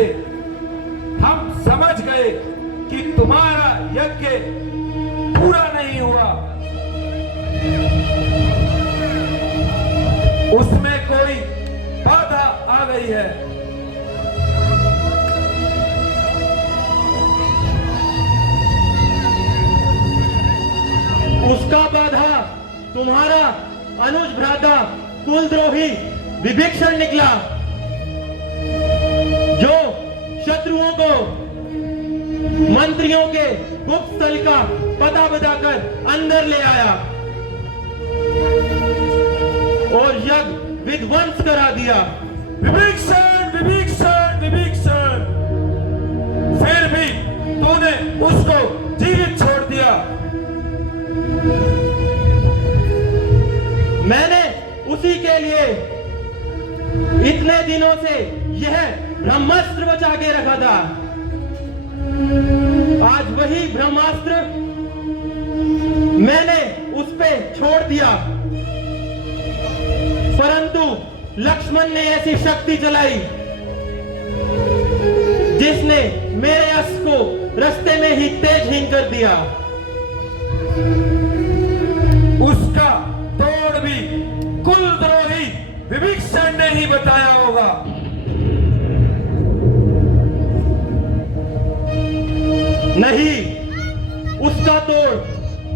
से हम समझ गए कि तुम्हारा यज्ञ पूरा नहीं हुआ। उसमें कोई बाधा आ गई है। उसका बाधा तुम्हारा अनुज भ्राता कुलद्रोही विभीषण निकला, जो शत्रुओं को मंत्रियों के गुप्त स्थल का पता बताकर अंदर ले आया और यज्ञ विध्वंस करा दिया। विभीषण, विभीषण, विभीषण, फिर भी तूने उसको जीवित छोड़ दिया। मैंने उसी के लिए इतने दिनों से यह ब्रह्मास्त्र बचा के रखा था। आज वही ब्रह्मास्त्र मैंने उस पे छोड़ दिया, परंतु लक्ष्मण ने ऐसी शक्ति चलाई जिसने मेरे अस्त्र को रास्ते में ही तेजहीन कर दिया। उसका तोड़ भी कुलद्रोही विभीषण ने ही बताया होगा। नहीं, उसका तोड़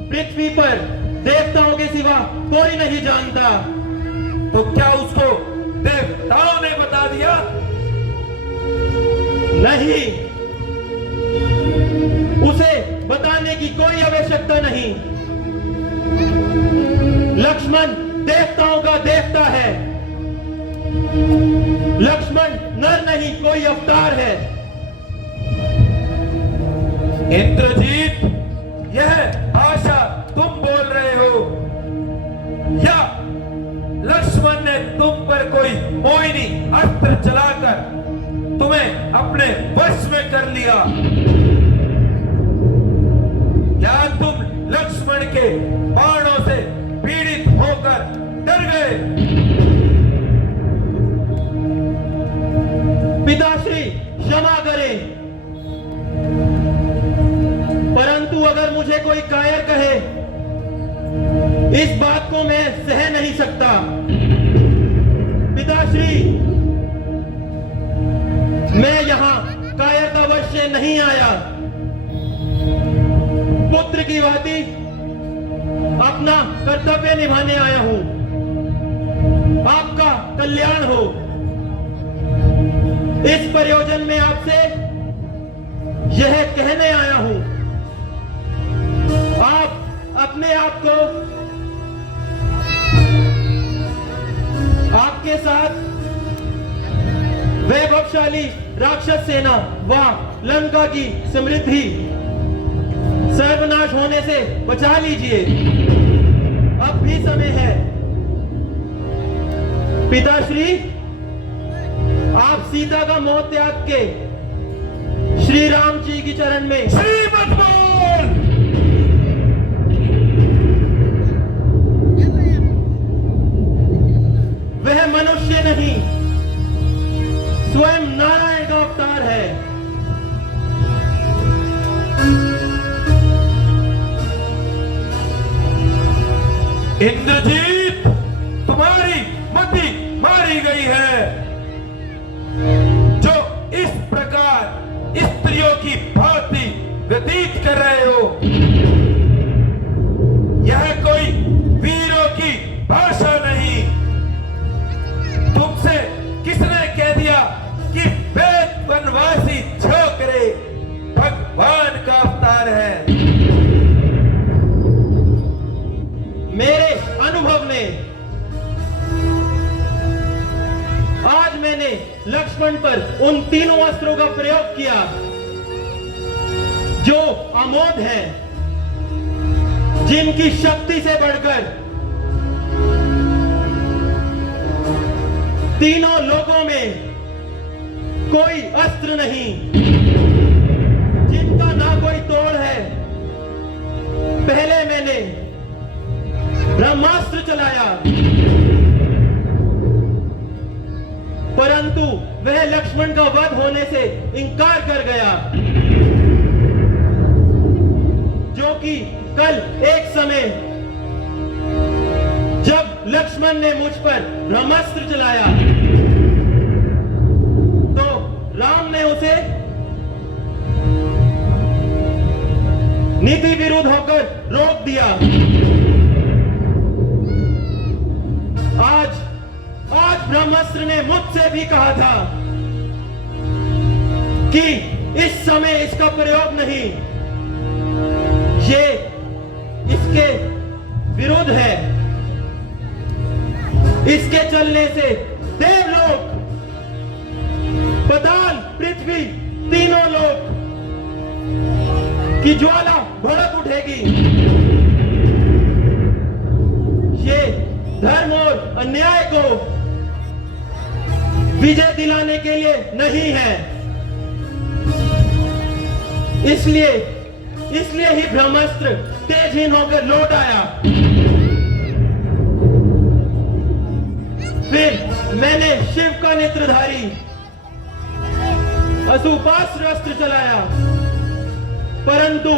पृथ्वी पर देवताओं के सिवा कोई नहीं जानता। तो क्या उसको देवताओं ने बता दिया? नहीं, उसे बताने की कोई आवश्यकता नहीं। लक्ष्मण देवताओं का देवता है। लक्ष्मण नर नहीं, कोई अवतार है। इंद्रजीत, यह भाषा तुम बोल रहे हो या लक्ष्मण ने तुम पर कोई मोहिनी अस्त्र चलाकर तुम्हें अपने वश में कर लिया, या तुम लक्ष्मण के बाणों से पीड़ित होकर डर गए? पिताश्री क्षमा करें, परंतु अगर मुझे कोई कायर कहे, इस बात को मैं सह नहीं सकता। पिताश्री, मैं यहां कायरतावश से नहीं आया। पुत्र की भांति अपना कर्तव्य निभाने आया हूं। आपका कल्याण हो। इस प्रयोजन में आपसे यह कहने आया हूं, आप अपने आप को आपके साथ वैभवशाली राक्षस सेना व लंका की समृद्धि सर्वनाश होने से बचा लीजिए। अब भी समय है। पिताश्री, आप सीता का मोह त्याग के श्री राम जी की चरण में श्री मत बोल। वह मनुष्य नहीं, स्वयं नारायण का अवतार है। इंद्रजीत, तुम्हारी मति मारी गई है। जो इस प्रकार स्त्रियों की भांति व्यतीत कर रहे हो, यह कोई वीरों की भाषा नहीं। तुमसे किसने कह दिया कि वेद वनवासी छोकरे भगवान का अवतार है? मेरे अनुभव ने आज मैंने लक्ष्मण पर उन तीनों अस्त्रों का प्रयोग किया जो अमोघ हैं, जिनकी शक्ति से बढ़कर तीनों लोगों में कोई अस्त्र नहीं, जिनका ना कोई तोड़ है। पहले मैंने ब्रह्मास्त्र चलाया, परंतु वह लक्ष्मण का वध होने से इनकार कर गया, जो कि कल एक समय जब लक्ष्मण ने मुझ पर ब्रह्मास्त्र चलाया तो राम ने उसे नीति विरुद्ध होकर रोक दिया। आज ब्रह्मास्त्र ने मुझसे भी कहा था कि इस समय इसका प्रयोग नहीं, ये इसके विरुद्ध है। इसके चलने से देवलोक, पाताल, पृथ्वी, तीनों लोक की ज्वाला भड़क उठेगी। ये धर्म और अन्याय को विजय दिलाने के लिए नहीं है। इसलिए ही ब्रह्मास्त्र तेजहीन होकर लौट आया। फिर मैंने शिव का नेत्रधारी अशुपास्त्र अस्त्र चलाया, परंतु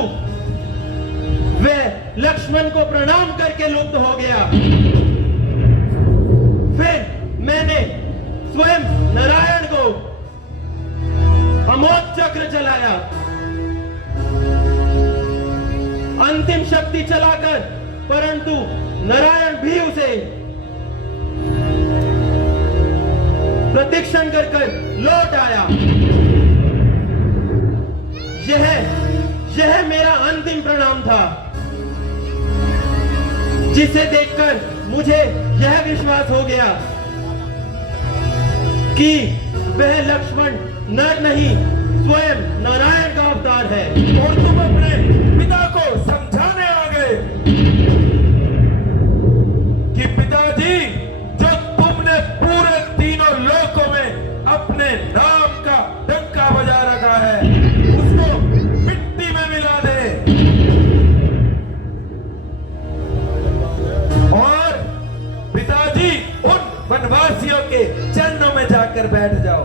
वह लक्ष्मण को प्रणाम करके लुप्त हो गया। फिर मैंने स्वयं नारायण को अमोघ चक्र चलाया, अंतिम शक्ति चलाकर, परंतु नारायण भी उसे प्रतीक्षण कर लौट आया। यह मेरा अंतिम प्रणाम था, जिसे देखकर मुझे यह विश्वास हो गया कि वह लक्ष्मण नर नहीं, स्वयं नारायण का अवतार है। और तुम अपने पिता को समझाने आ गए कि पिताजी, जो तुमने पूरे तीनों लोकों में अपने नाम का डंका बजा रखा है, उसको मिट्टी में मिला दे और पिताजी उन वनवासियों के चरणों में जाकर बैठ जाओ।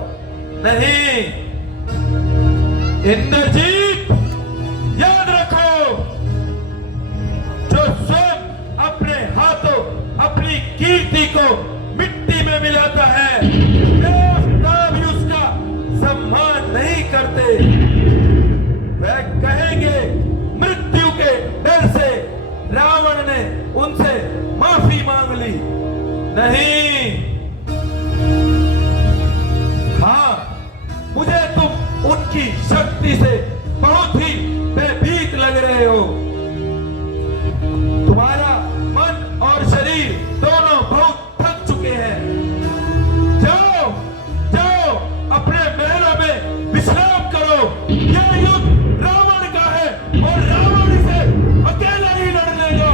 नहीं, इंद्रजीत, याद रखो, जो स्वयं अपने हाथों अपनी कीर्ति को मिट्टी में मिलाता है, देवता भी उसका सम्मान नहीं करते। वह कहेंगे मृत्यु के डर से रावण ने उनसे माफी मांग ली। नहीं, हाँ, मुझे तुम उनकी शक्ति से बहुत ही भयभीत लग रहे हो। तुम्हारा मन और शरीर दोनों बहुत थक चुके हैं। जाओ जाओ, अपने महलों में विश्राम करो। यह युद्ध रावण का है और रावण इसे अकेला ही लड़ लेगा।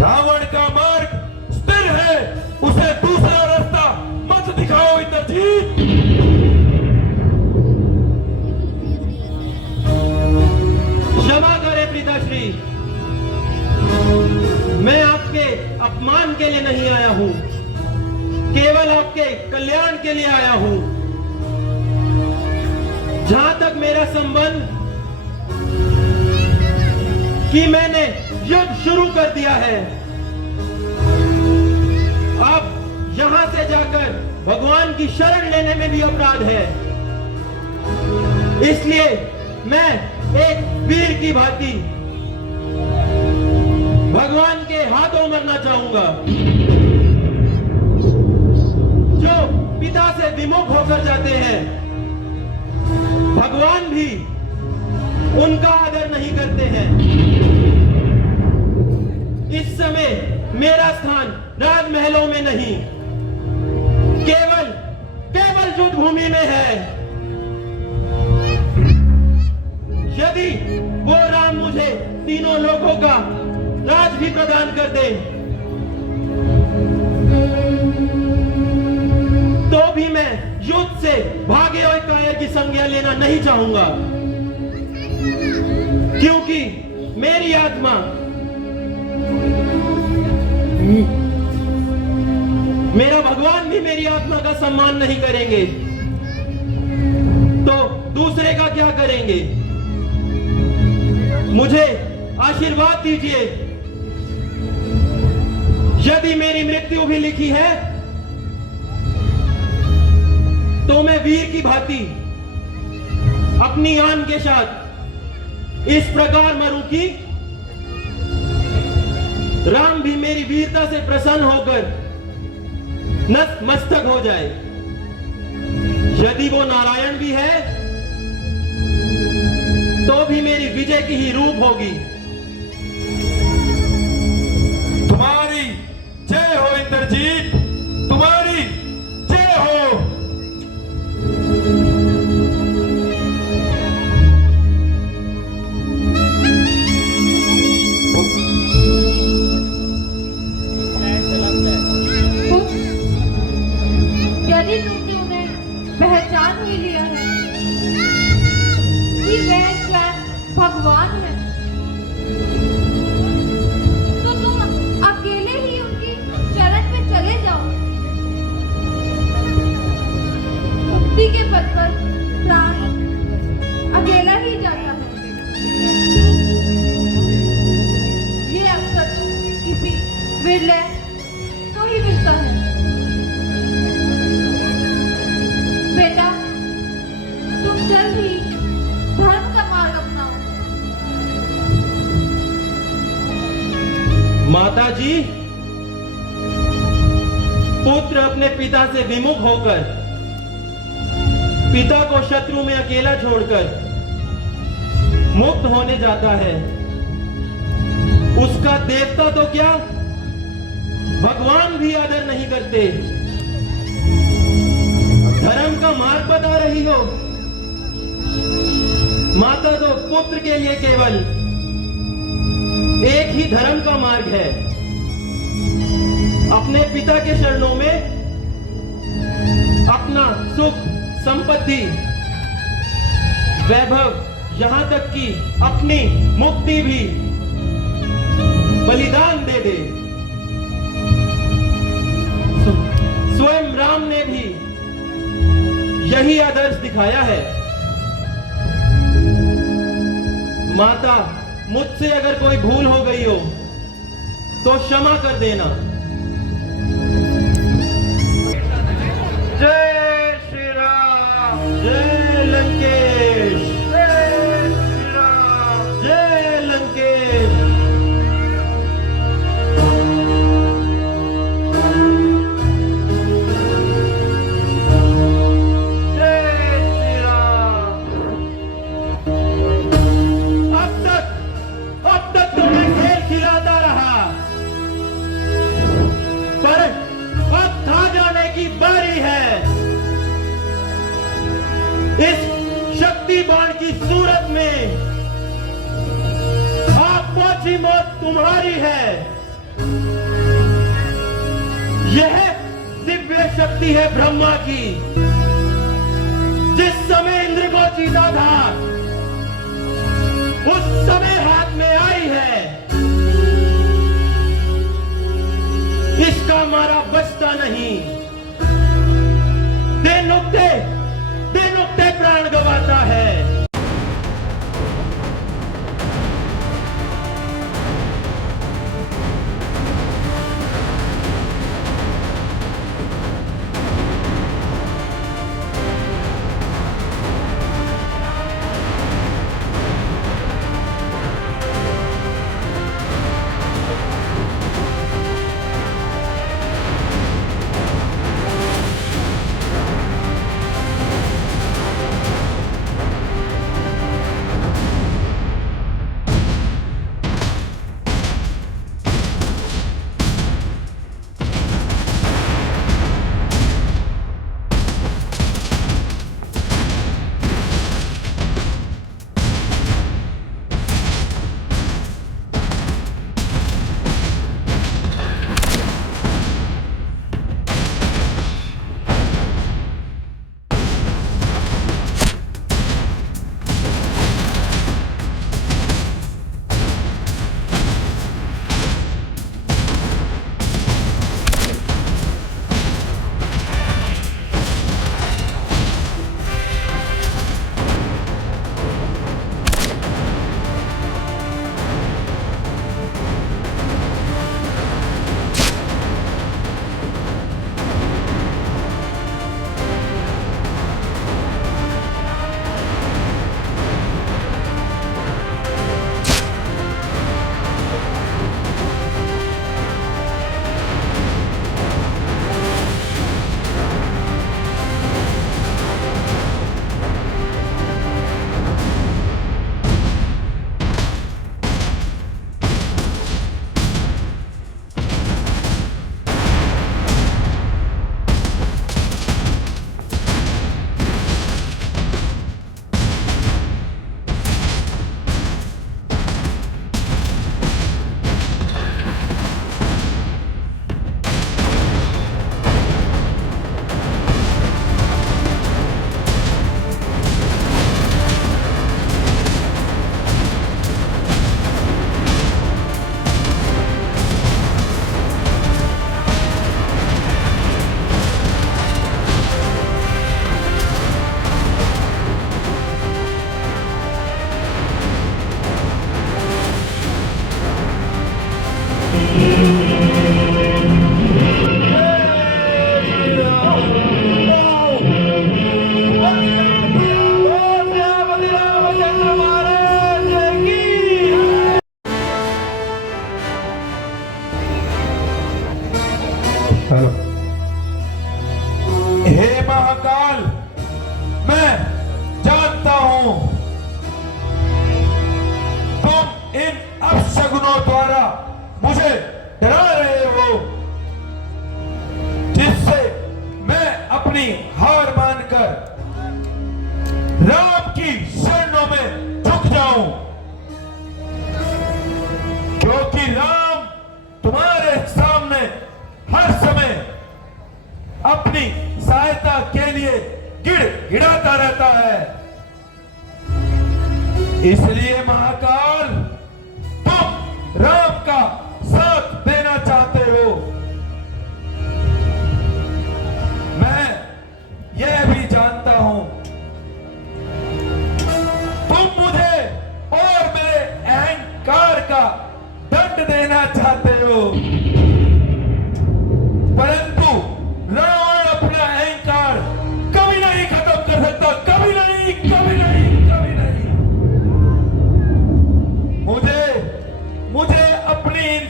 रावण का मार्ग स्थिर है, उसे दूसरा रास्ता मत दिखाओ इंद्रजीत। क्षमा करें पिताश्री, मैं आपके अपमान के लिए नहीं आया हूं, केवल आपके कल्याण के लिए आया हूं। जहां तक मेरा संबंध कि मैंने युद्ध शुरू कर दिया है, अब यहां से जाकर भगवान की शरण लेने में भी अपराध है। इसलिए मैं एक वीर की भांति भगवान के हाथों मरना चाहूंगा। जो पिता से विमुख होकर जाते हैं, भगवान भी उनका आदर नहीं करते हैं। इस समय मेरा स्थान राजमहलों में नहीं, केवल युद्ध भूमि में है। यदि वो राम मुझे तीनों लोगों का राज भी प्रदान कर दे, तो भी मैं युद्ध से भागे हुए कायर की संज्ञा लेना नहीं चाहूंगा, क्योंकि मेरी आत्मा मेरा भगवान भी मेरी आत्मा का सम्मान नहीं करेंगे तो दूसरे का क्या करेंगे? मुझे आशीर्वाद दीजिए। यदि मेरी मृत्यु भी लिखी है तो मैं वीर की भांति अपनी आन के साथ इस प्रकार मरूं कि राम भी मेरी वीरता से प्रसन्न होकर नतमस्तक हो जाए। यदि वो नारायण भी है तो भी मेरी विजय की ही रूप होगी। तुम्हारी जय हो इंद्रजीत, तुम्हारी जय हो। यदि तुमने उन्हें पहचान ही लिया है कि वे स्वयं भगवान है तो तुम अकेले ही उनकी शरण में चले जाओ। मुक्ति के पद पर प्राण अकेला ही जाता है। ये अवसर किसी विरले को ही मिलता है। बेटा, तुम जल्द ही धर्म का मार्ग अपनाओ। माता जी, पुत्र अपने पिता से विमुख होकर पिता को शत्रु में अकेला छोड़कर मुक्त होने जाता है। उसका देवता तो क्या, भगवान भी आदर नहीं करते। धर्म का मार्ग बता रही हो? माता तो पुत्र के लिए केवल एक ही धर्म का मार्ग है। अपने पिता के शरणों में अपना सुख, संपत्ति, वैभव, यहां तक कि अपनी मुक्ति भी बलिदान दे दे। स्वयं राम ने भी यही आदर्श दिखाया है। माता, मुझसे अगर कोई भूल हो गई हो तो क्षमा कर देना। जय श्री राम, जय लंकेश, जय श्री राम। जय लंकेश। जय श्री राम। अब तक तो मैं खेल खिलाता रहा, पर अब था जाने की बारी है। इस शक्ति बाण की सूरत में आप पहुंची मौत तुम्हारी है। यह दिव्य शक्ति है ब्रह्मा की। जिस समय इंद्र को जीता था उस समय हाथ में आई है। इसका मारा बचता नहीं। दिन उगते प्राण गवाता है। हे महाकाल, मैं जानता हूं तुम इन अपशगुनों द्वारा मुझे डरा रहे हो, जिससे मैं अपनी हार मानकर राम की शरणों में झुक जाऊं, क्योंकि राम तुम्हारे सामने हर समय अपनी सहायता के लिए गिड़गिड़ाता रहता है। इसलिए महाकाल, तुम राम का साथ देना चाहते हो। मैं यह भी जानता हूं तुम मुझे और मेरे अहंकार का दंड देना चाहते हो, परंतु रावण अपना अहंकार कभी नहीं खत्म कर सकता, कभी नहीं, कभी नहीं, कभी नहीं। मुझे अपनी इन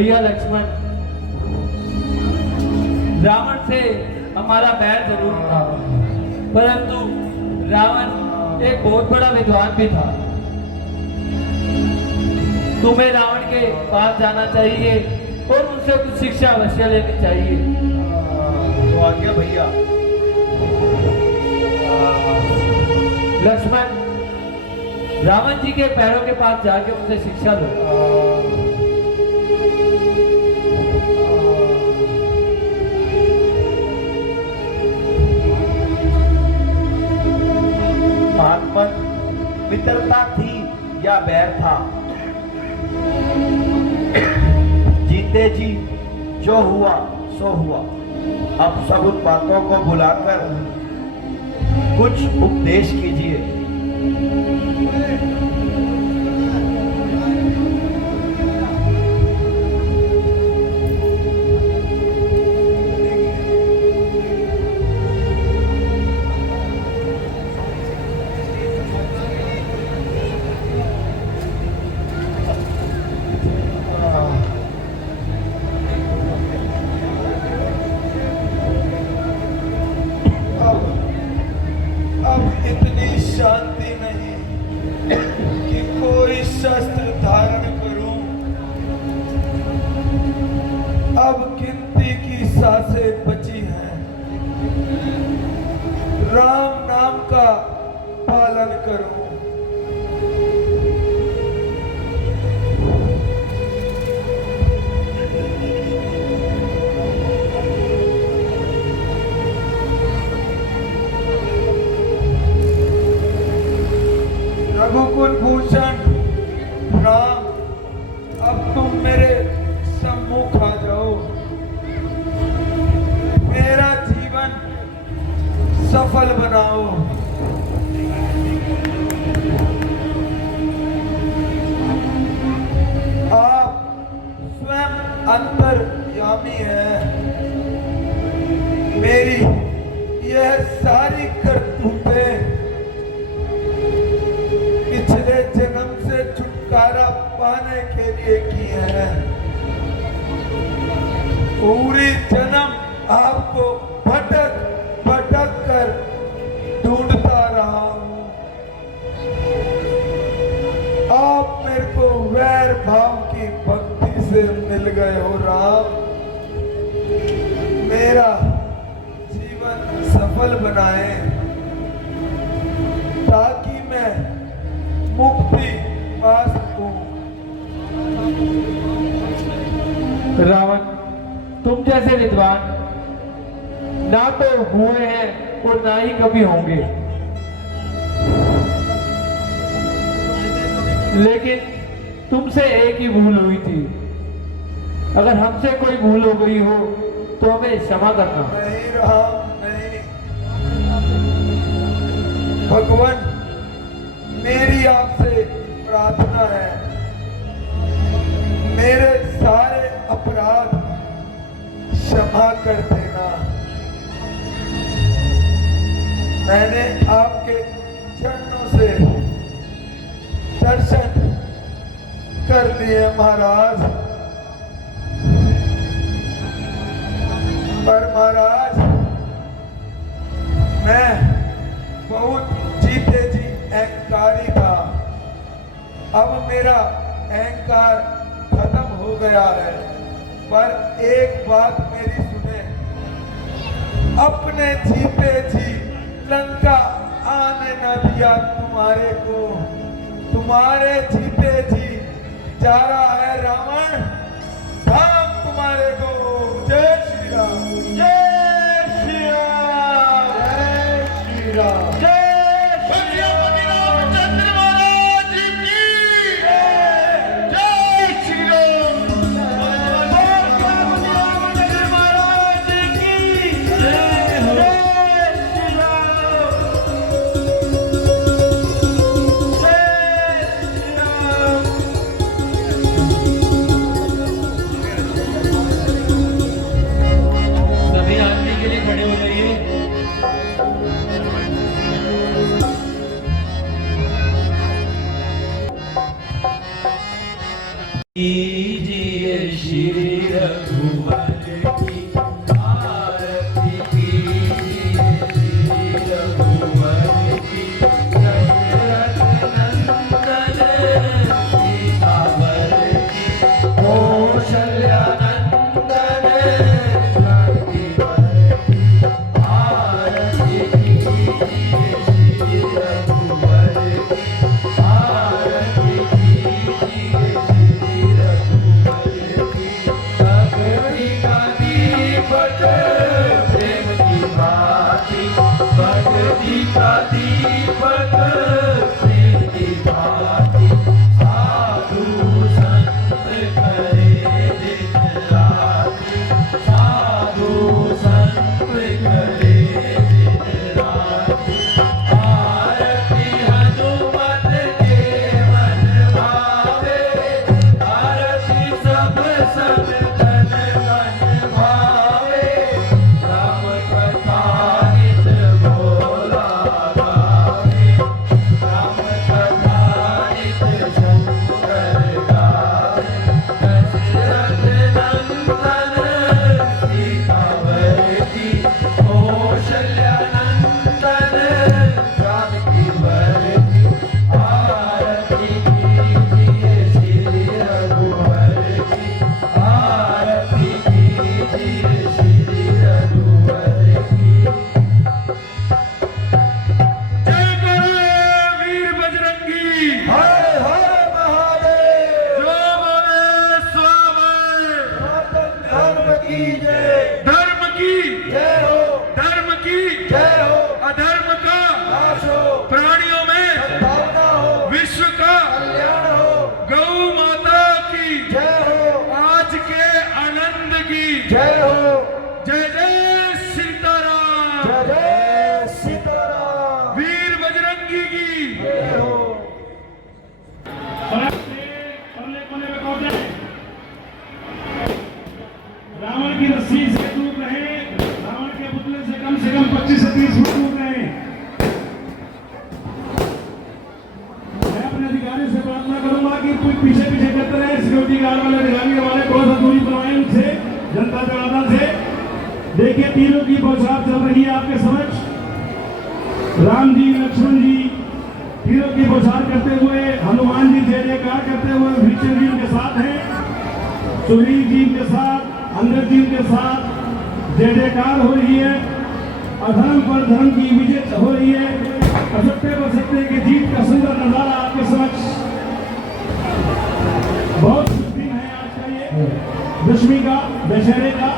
भैया लक्ष्मण, रावण से हमारा बैर जरूर था, परंतु रावण एक बहुत बड़ा विद्वान भी था। तुम्हें रावण के पास जाना चाहिए और उनसे कुछ शिक्षा अवश्य लेनी चाहिए। तो आज्ञा भैया। लक्ष्मण, रावण जी के पैरों के पास जाके उनसे शिक्षा लो। महात्मन, मित्रता थी या बैर था? जीते जी जो हुआ सो हुआ। अब सब उन बातों को बुलाकर कुछ उपदेश कीजिए। अब इतनी शांति नहीं कि कोई शस्त्र धारण करूं। अब गिनती की सांसें बची हैं। राम नाम का पालन करूं। रघुकुल भूषण राम, अब तुम मेरे सम्मुख आ जाओ। मेरा जीवन सफल बनाओ। आप स्वयं अंतर्यामी हैं। मेरी यह सारी करतूतें पिछले जन्म से छुटकारा पाने के लिए की है। पूरी जन्म आपको भटक भटक कर ढूंढता रहा हूं। आप मेरे को वैर भाव की भक्ति से मिल गए हो राम। मेरा जीवन सफल बनाए ताकि मैं मुक्ति पा सकूं। रावण, तुम जैसे विद्वान ना तो हुए हैं और ना ही कभी होंगे, लेकिन तुमसे एक ही भूल हुई थी। अगर हमसे कोई भूल हो गई हो तो हमें क्षमा करना। नहीं राम, नहीं। भगवान, मेरी आपसे प्रार्थना है, मेरे सारे अपराध क्षमा कर देना। मैंने आपके चरणों से दर्शन कर लिए महाराज, पर महाराज मैं बहुत जीते जी अहंकारी था। अब मेरा अहंकार खत्म हो गया है। पर एक बात मेरी सुने, अपने जीते जी लंका आने न दिया तुम्हारे को। तुम्हारे जीते जी जा रहा है रावण, धाम तुम्हारे को। जय श्री राम, जय श्री राम, जय श्री राम, जय दीपक प्रेम की बाती भक्ति का दीपक प्रेम की बाती साधु संत करे दिन राति साधु संत करे दिन राति आरती हनुमत के मन भावे आरती सब सब तन मन भावे राम कथा नित भोला गावे राम कथा नित शंकर गावे दशरथ नंदन सीतावर की कौशल्या नंदन जानकी वर की आरती कीजिए श्री रघुवर की आरती कीजिए श्री रघुवर की जय करो वीर बजरंगी हर हर महादेव जो बोले स्वामी धर्म की जय धर्म की जय हो धर्म की जय हो अधर्म का नाश हो प्राणियों में भावना हो विश्व का कल्याण हो गौ माता की जय हो आज के आनंद की जय हो जय जय सीताराम जय जय सीताराम वीर बजरंगी की जय हो परले कोने में पहुंचे रावण की रस्सी से दूर रहे रावण के पुतले से कम 25 से 30 फुट दूर रहे मैं अपने अधिकारी से प्रार्थना करूंगा कि कोई पीछे पीछे करते रहे सिक्योरिटी गार्ड वाले अधिकारी हमारे थोड़ा सा दूरी बनवाएं उनसे जनता जनार्दन से देखिए तीरों की बौछार चल रही है आपके समक्ष राम जी लक्ष्मण जी तीरों की बौछार करते हुए हनुमान जी जय जयकार करते हुए भीष्म जी उनके साथ हैं सुग्रीव जी के साथ अंगद जी के साथ जय जयकार हो रही है अधर्म पर धर्म की विजय हो रही है असत्य पर सत्य की जीत का सुंदर नजारा आपके समक्ष बहुत शुभ दिन है आज का ये दशमी का दशहरे का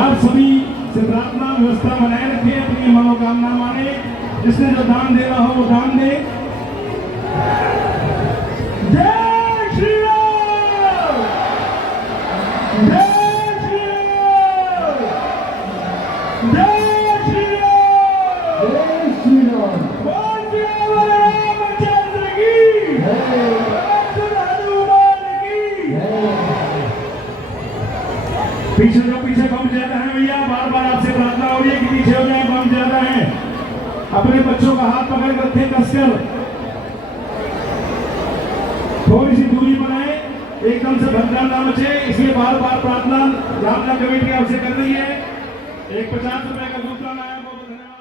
आप सभी से प्रार्थना व्यवस्था बनाए रखिए अपनी मनोकामना माने जिसने जो दान देना हो वो दान दे जय श्री राम जय श्री राम जय श्री राम जय श्री राम बोल जय रामचंद्र की हनुमान की पीछे जो पीछे कम ज्यादा है भैया बार बार आपसे प्रार्थना हो रही है कि पीछे हो जाए कम ज्यादा है अपने बच्चों का हाथ पकड़ कर रखें कसकर थोड़ी सी दूरी बनाए एकदम से भगदान ना मचे इसलिए बार बार प्रार्थना रामला कमेटी आपसे कर रही है एक 50 रुपए का दूसरा लाया बहुत धन्यवाद।